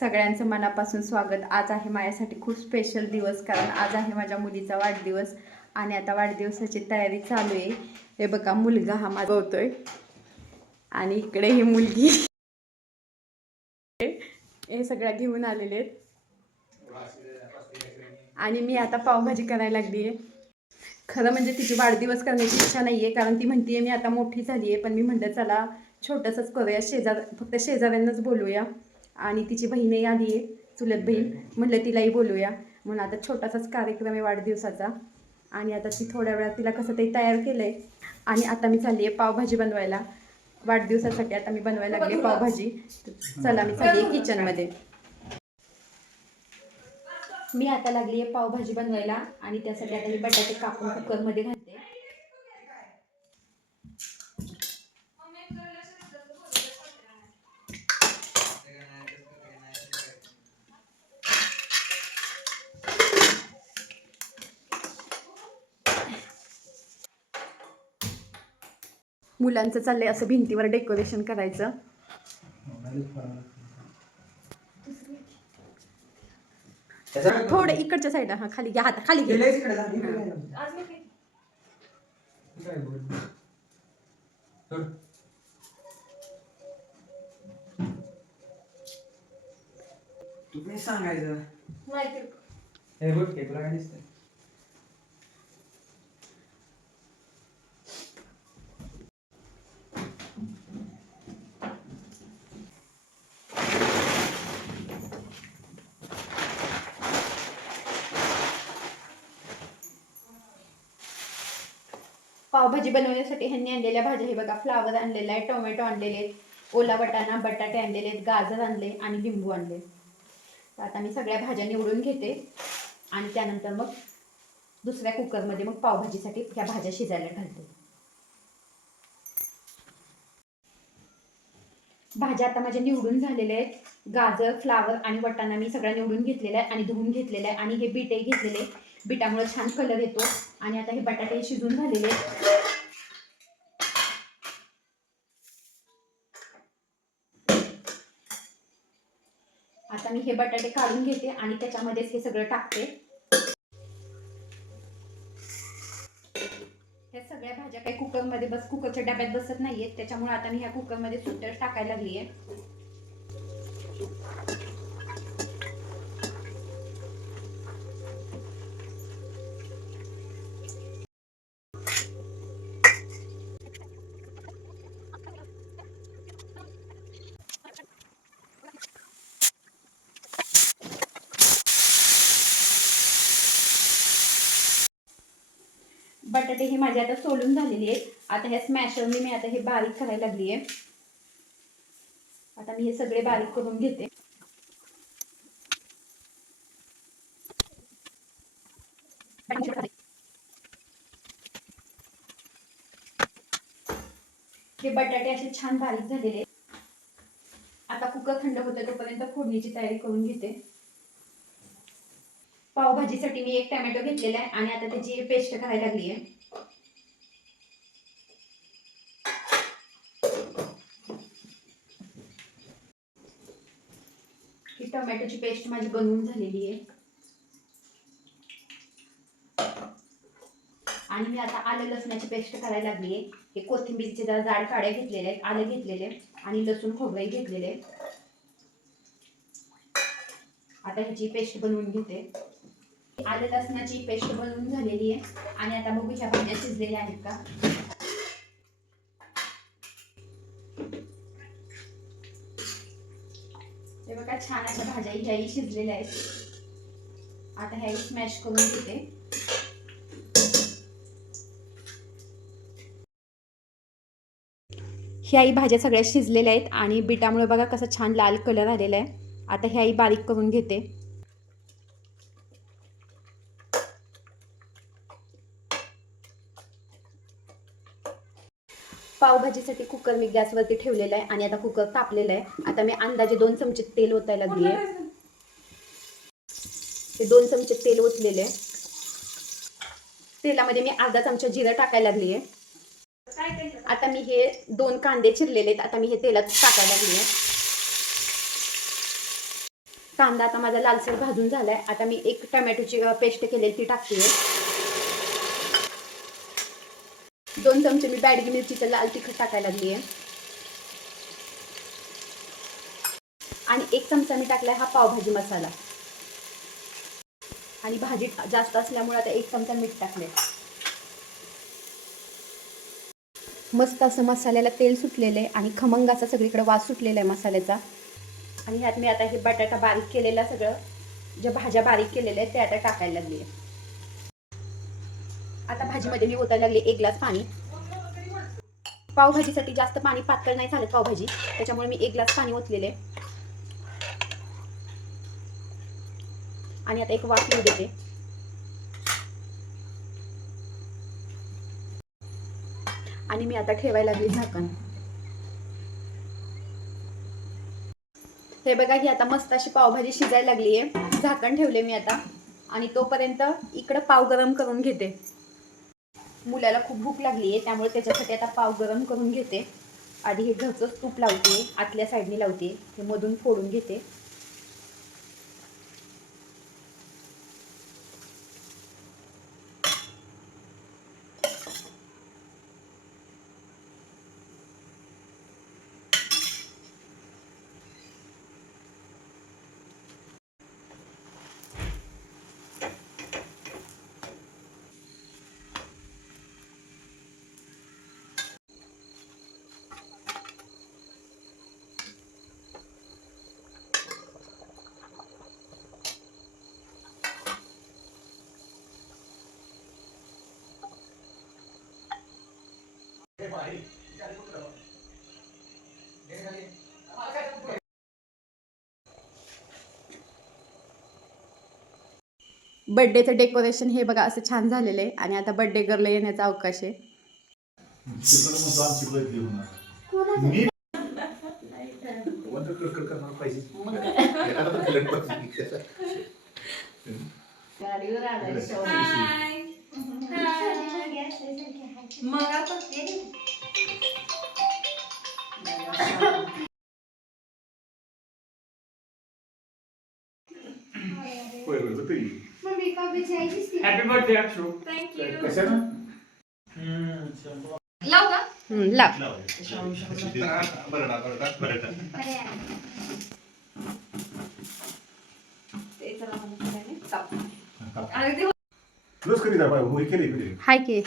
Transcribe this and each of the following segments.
सगळ्यांचं मनापासून स्वागत. आज आहे माझ्यासाठी खूप स्पेशल दिवस कारण आज आहे माझ्या मुलीचा वाढदिवस आणि आता वाढदिवसाची तयारी चालू आहे. हे बघा मुलगा हा माझा होतोय. आणि इकडे ही मुलगी. हे सगळ्या घेऊन आलेले आहेत. आणि मी आता पावभाजी करायला लागली आहे. खरं म्हणजे तिची वाढदिवस करण्याची इच्छा नाही आहे कारण ती म्हणते मी आता मोठी झाली आहे पण मी म्हणलं चला छोटंसंच करूया शेजार फक्त शेजाऱ्यांनाच बोलूया. आणि तिची बहीणही आली आहे चुलत बहीण. म्हणलं तिलाही बोलूया. म्हणून आता छोटासाच कार्यक्रम आहे वाढदिवसाचा. आणि आता ती थोड्या वेळात तिला कसं तरी तयार केलं आहे आणि आता मी चालली आहे पावभाजी बनवायला. वाढदिवसासाठी आता मी बनवायला लागली पावभाजी. चला मी चालली आहे किचनमध्ये. मी आता लागली आहे पावभाजी बनवायला. आणि त्यासाठी आता मी बटाटे कापून कुकरमध्ये घालते. मुलांचं चाललंय असं भिंतीवर डेकोरेशन करायचं. थोडं इकडच्या साईडला हा खाली घ्या हात खाली घ्या. तुम्ही सांगायचं. हे पावभाजी बनवण्यासाठी ह्यांनी आणलेल्या भाज्या हे बघा फ्लावर आणलेला आहे टोमॅटो आणलेले आहेत ओला वटाणा बटाटे आणलेले आहेत गाजर आणले आणि लिंबू आणले. तर आता मी सगळ्या भाज्या निवडून घेते आणि त्यानंतर मग दुसऱ्या कुकरमध्ये मग पावभाजीसाठी ह्या भाज्या शिजायला घालते. भाज्या आता माझ्या निवडून झालेल्या आहेत. गाजर फ्लावर आणि वटाणा मी सगळ्या निवडून घेतलेला आहे आणि धुवून घेतलेला आहे आणि हे बिटे घेतलेले बिटामुळे छान कलर येतो. आणि आता हे बटाटे शिजून झालेले आहेत. आता मी हे बटाटे काढून घेते आणि त्याच्यामध्येच हे सगळं टाकते. ह्या सगळ्या भाज्या काही कुकरमध्ये बस कुकरच्या डब्यात बसत नाहीयेत. त्याच्यामुळे आता मी ह्या कुकरमध्ये सुट्टर टाकायला लागली आहे बटाटे हे माझे आता सोलून झालेले आहेत. आता ह्या स्मॅशरने मी आता हे बारीक करायला लागली आहे आता मी हे सगळे बारीक करून घेते. हे बटाटे असे छान बारीक झालेले आता कुकर थंड होतं तोपर्यंत फोडणीची तयारी करून घेते. पावभाजीसाठी मी एक टोमॅटो घेतलेला आहे आणि आता त्याची पेस्ट करायला लागली आहे. ही टोमॅटोची पेस्ट माझी बनवून झालेली आहे. आणि मी आता आलं लसणाची पेस्ट करायला लागली आहे हे कोथिंबीरचे जरा जाड काड्या घेतलेल्या आहेत आलं घेतलेले आणि लसूण खोबरे घेतलेले आता ह्याची पेस्ट बनवून घेते. आलं लसणाची पेस्ट बनवून झालेली आहे. आणि आता बघू ह्या भाज्या शिजलेल्या आहेत का? ते बघा छान अशा भाज्या ह्याही शिजलेल्या आहेत. आता ह्याही स्मॅश करून घेते. ह्याही भाज्या सगळ्या शिजलेल्या आहेत आणि बिटामुळे बघा कसा छान लाल कलर आलेला आहे. आता ह्याही बारीक करून घेते. पावभाजीसाठी कुकर मी गॅसवरती ठेवलेला आहे आणि आता कुकर तापलेला आहे. आता मी अंदाजे दोन चमचे तेल ओतायला लागली आहे ते दोन चमचे तेल ओतलेले आहे. तेलामध्ये मी अर्धा चमचा जिरं टाकायला लागली आहे आता मी हे दोन कांदे चिरलेले आहेत. आता मी हे तेलात टाकायला लागली आहे. कांदा आता माझा लालसर भाजून झालाय. आता मी एक टमॅटोची पेस्ट केलेली ती टाकते. दोन चमचे मी बॅडगी मिरचीचं लाल तिखट टाकायला लागली आहे. आणि एक चमचा मी टाकलाय हा पावभाजी मसाला. आणि भाजी जास्त असल्यामुळे आता एक चमचा मीठ टाकले मस्त असं मसाल्याला तेल सुटलेलं आहे आणि खमंग असा सगळीकडे वास सुटलेला आहे मसाल्याचा. आणि ह्यात मी आता हे बटाटा बारीक केलेला सगळं ज्या भाज्या बारीक केलेल्या आहेत त्या आता टाकायला लागली आहे. आता भाजीमध्ये मी ओतायला लागली एक ग्लास पाणी. पावभाजीसाठी जास्त पाणी पातळ नाही झालं पावभाजी त्याच्यामुळे मी एक ग्लास पाणी ओतलेले आणि आता एक वाफ येऊ देते. आणि मी आता ठेवायला लागली झाकण. हे बघा ही आता मस्त अशी पावभाजी शिजायला लागली आहे झाकण ठेवले मी आता. आणि तोपर्यंत इकडं पाव गरम करून घेते. मुलाला खूप भूक लागली आहे त्यामुळे त्याच्यासाठी आता पाव गरम करून घेते. आधी हे घरचंच तूप लावते आतल्या साईडने लावते हे मधून फोडून घेते. बड्डेचं डेकोरेशन हे बघा असं छान झालेलं आहे. आणि आता बड्डे गर्ल येण्याचा अवकाश आहे. म्हणतो आमची बदली होणार मी वंदर कडकड करणार पाहिजे एखादा तर केलं पाहिजे. होय, होय, होतं की. हॅपी बर्थडे अक्षू कशानं? हम्म, लाव हा, बरं ना, बरं ना, बरं ना. क्लोज कधी दाबा होय केली इकडे. हाय की.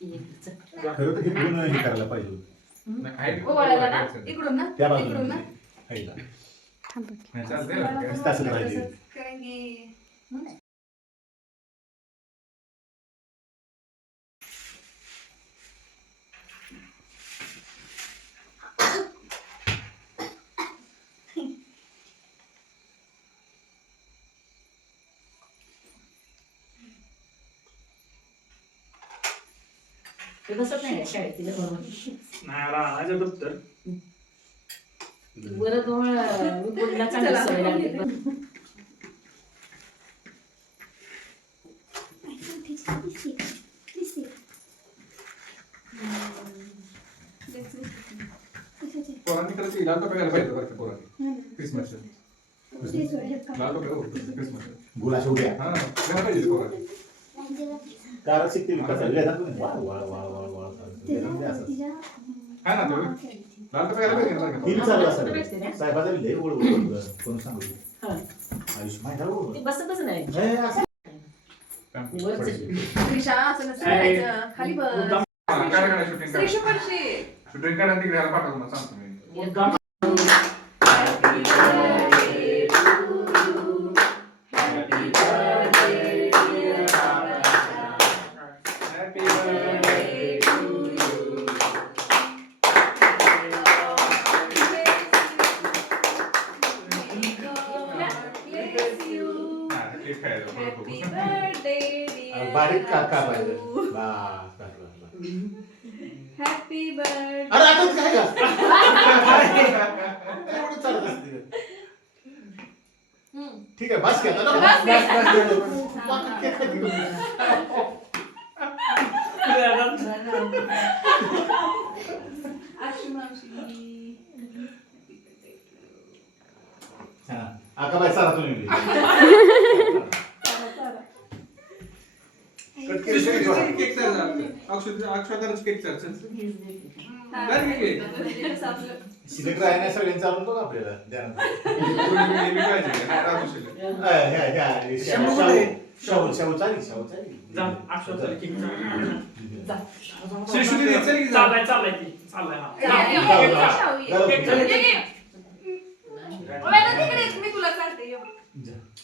खरं तर हे पूर्ण हे करायला पाहिजे होतं. इकडून ना त्या बाजूला हायला. थांब नुसतं असं पाहिजे. ते बसत नाही का शाळेत तिला बरोबर नाही आला दप्तर बरं तुम्हाला मी बोलला चांगली सवय लागली. पोरांनी खरंच लाल टोपी घालायला पाहिजे बरं का पोरांनी? क्रिसमस लाल टोपी घालू क्रिसमस गुलाश उड्या हा घालायला पाहिजे पोरांनी. कार शिकते विकास वाळ वाळ वाळ वाळ चालतं. वेदांत असं. काय ना तो लाल पाहिजे ना तीन बरं चालू का? असं साहेबाचा लय ओळ कोण सांगू? हा. आयुष माहिती ओळ बसतच नाही. हे. काय? काय? खाली बस. काय काय शूटिंग करा तिकडे मला सांगतो मी अरे आता काय का? एवढं चालत असते ठीक आहे बस केला बस आता बाय सारा तुम्ही. Kırk kek sardı. Aksiyonda aksiyondan kek sardı. Ben mi? Sidekra ayna söyleyin चालून तो आपल्याला ध्यानात. शाहू शाहू चालेल शाहू चालेल. चाललाय चाललाय ती चाललाय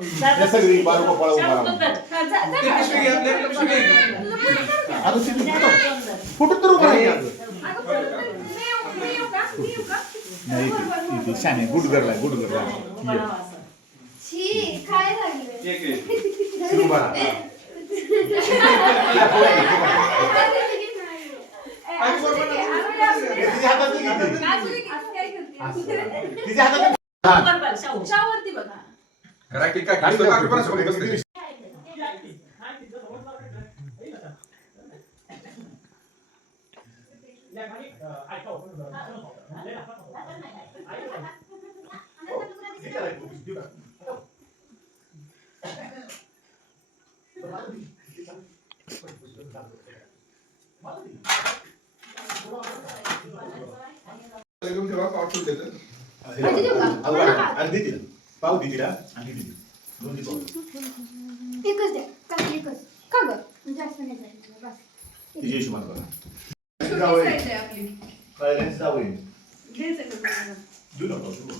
हे सगळी बारू पळा उभा आता तिथे फुटो फुटत तर उभा राहील नाही इथे शाने गुड गर्ल गुड गर्ल तिच्या हातात तिच्या बघा. घरातील काय काय करतो आपण सोबत बसते पावटी पाव दिला तिच्या हिशोबाने बघा जावई राहिल्याने जावई देऊ नका सुरू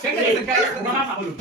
Saya kira kita kaya, kita mana tak perlu.